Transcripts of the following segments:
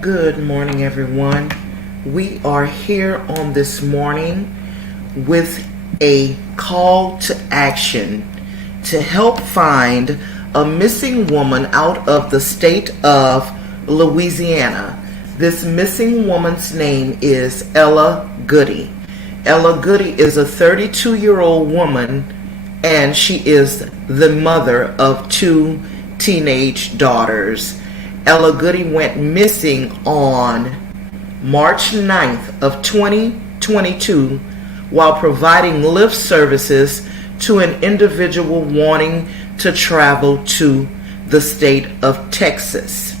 Good morning, everyone. We are here on this morning with a call to action to help find a missing woman out of the state of Louisiana. This missing woman's name is Ella Goodie. Ella Goodie is a 32-year-old woman, and she is the mother of two teenage daughters. Ella Goodie went missing on March 9th of 2022 while providing Lyft services to an individual wanting to travel to the state of Texas.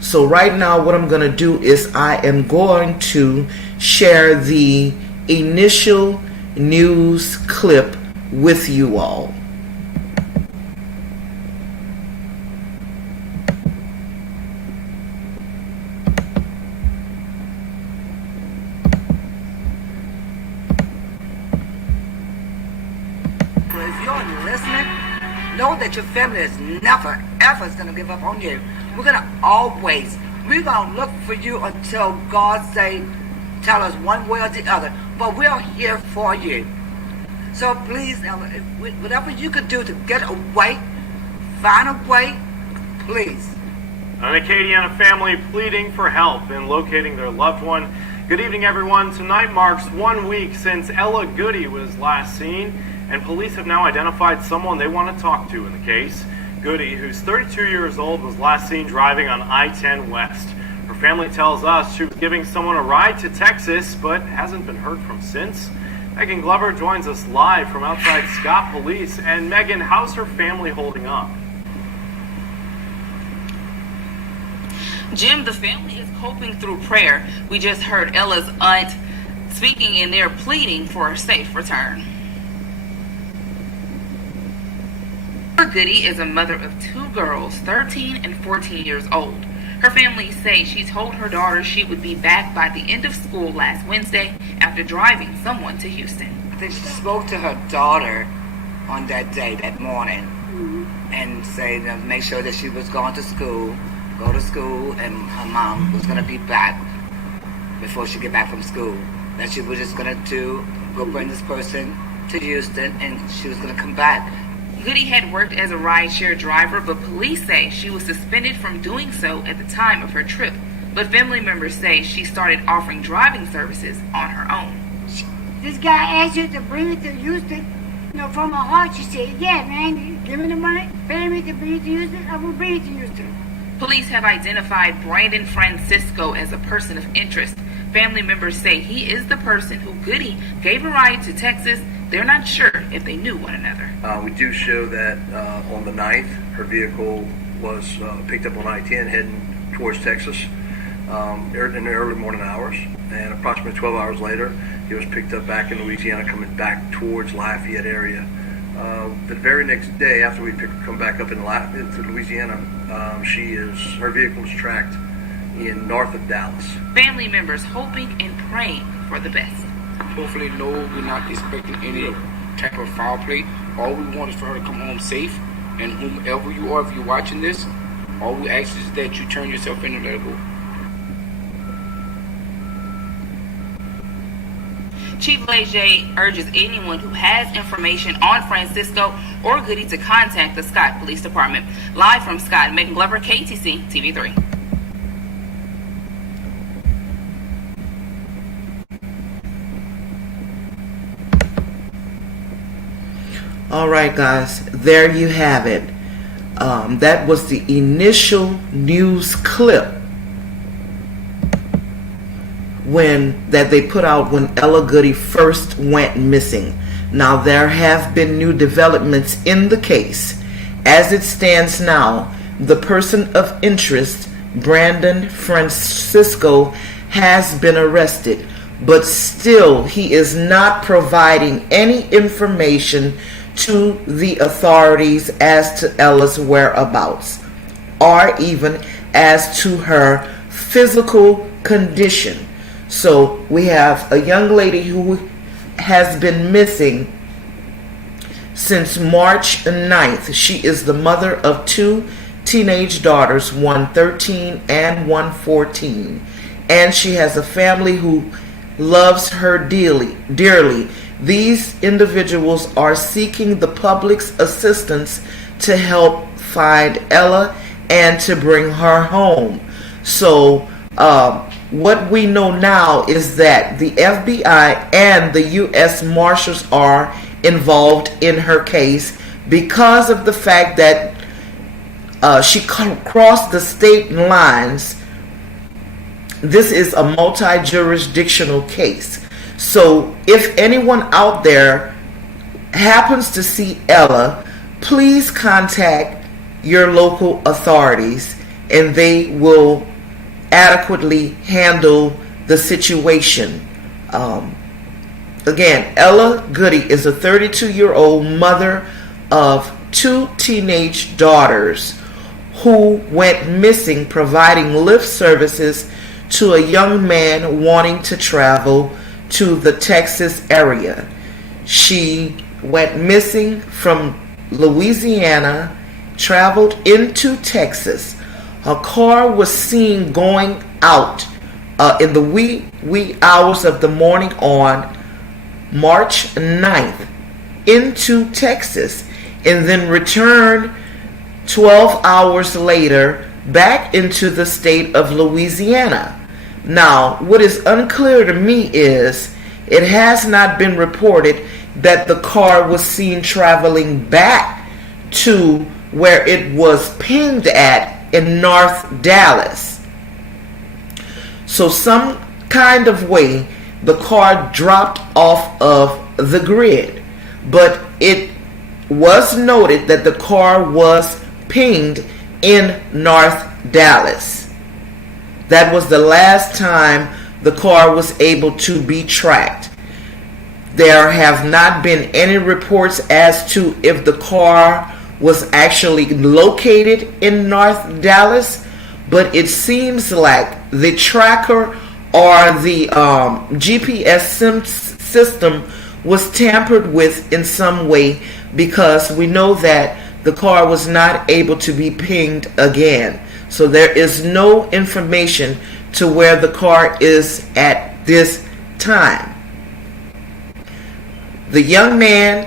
So right now what I'm going to do is I am going to share the initial news clip with you all. If you're listening, know that your family is never, ever going to give up on you. We're going to look for you until God say, tell us one way or the other. But we're here for you. So please, whatever you could do to get away, find a way, please. An Acadiana family pleading for help in locating their loved one. Good evening, everyone. Tonight marks 1 week since Ella Goodie was last seen, and police have now identified someone they want to talk to in the case. Goodie, who's 32 years old, was last seen driving on I-10 West. Her family tells us she was giving someone a ride to Texas, but hasn't been heard from since. Megan Glover joins us live from outside Scott Police. And Megan, how's her family holding up? Jim, the family is coping through prayer. We just heard Ella's aunt speaking, and they're pleading for a safe return. Ella Goodie is a mother of two girls, 13 and 14 years old. Her family say she told her daughter she would be back by the end of school last Wednesday after driving someone to Houston. I think she spoke to her daughter on that day, that morning, and said to make sure that she was going to school, go to school, and her mom was going to be back before she get back from school. That she was just going to go bring this person to Houston, and she was going to come back. Goodie had worked as a rideshare driver, but police say she was suspended from doing so at the time of her trip. But family members say she started offering driving services on her own. This guy asked her to bring it to Houston. From her heart, she said, yeah, man, give me the money, pay me to bring it to Houston, I will bring it to Houston. Police have identified Brandon Francisco as a person of interest. Family members say he is the person who Goodie gave a ride to Texas. They're not sure if they knew one another. We do show that on the 9th, her vehicle was picked up on I-10 heading towards Texas in the early morning hours. And approximately 12 hours later, he was picked up back in Louisiana, coming back towards Lafayette area. The very next day, after we come back up into Louisiana, her vehicle was tracked in north of Dallas. Family members hoping and praying for the best. Hopefully, no, we're not expecting any type of foul play. All we want is for her to come home safe. And whomever you are, if you're watching this, all we ask is that you turn yourself in and let her go. Chief Leger urges anyone who has information on Francisco or Goodie to contact the Scott Police Department. Live from Scott, Megan Glover, KTC TV3. All right, guys, there you have it. That was the initial news clip that they put out when Ella Goodie first went missing. Now, there have been new developments in the case. As it stands now, the person of interest, Brandon Francisco, has been arrested, but still he is not providing any information to the authorities as to Ella's whereabouts, or even as to her physical condition. So we have a young lady who has been missing since March 9th. She is the mother of two teenage daughters, one 13 and one 14. And she has a family who loves her dearly. These individuals are seeking the public's assistance to help find Ella and to bring her home. So what we know now is that the FBI and the U.S. Marshals are involved in her case because of the fact that she crossed the state lines. This is a multi-jurisdictional case. So if anyone out there happens to see Ella, please contact your local authorities and they will adequately handle the situation. Again, Ella Goodie is a 32-year-old mother of two teenage daughters who went missing providing lift services to a young man wanting to travel to the Texas area. She went missing from Louisiana, traveled into Texas. Her car was seen going out in the wee hours of the morning on March 9th into Texas, and then returned 12 hours later back into the state of Louisiana. Now, what is unclear to me is it has not been reported that the car was seen traveling back to where it was pinged at in North Dallas. So some kind of way the car dropped off of the grid, but it was noted that the car was pinged in North Dallas. That was the last time the car was able to be tracked. There have not been any reports as to if the car was actually located in North Dallas, but it seems like the tracker or the GPS system was tampered with in some way, because we know that the car was not able to be pinged again. So there is no information to where the car is at this time. The young man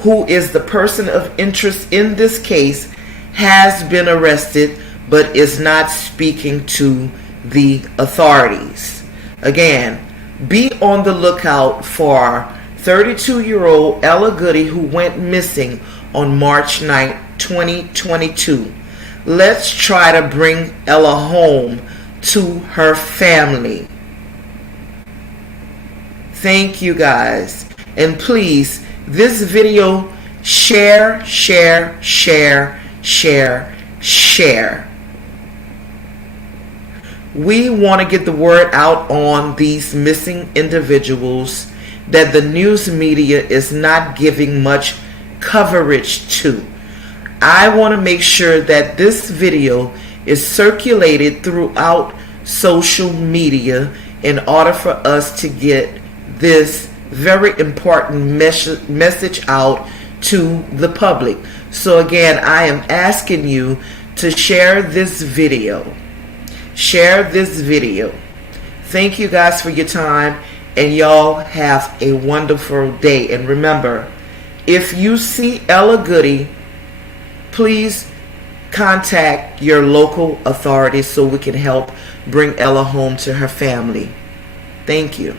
who is the person of interest in this case has been arrested but is not speaking to the authorities. Again, be on the lookout for 32-year-old Ella Goodie, who went missing on March 9, 2022. Let's try to bring Ella home to her family. Thank you guys. And please, this video, share. We want to get the word out on these missing individuals that the news media is not giving much coverage to. I want to make sure that this video is circulated throughout social media in order for us to get this very important message out to the public. So again, I am asking you to share this video. Share this video. Thank you guys for your time, and y'all have a wonderful day. And remember, if you see Ella Goodie, please contact your local authorities so we can help bring Ella home to her family. Thank you.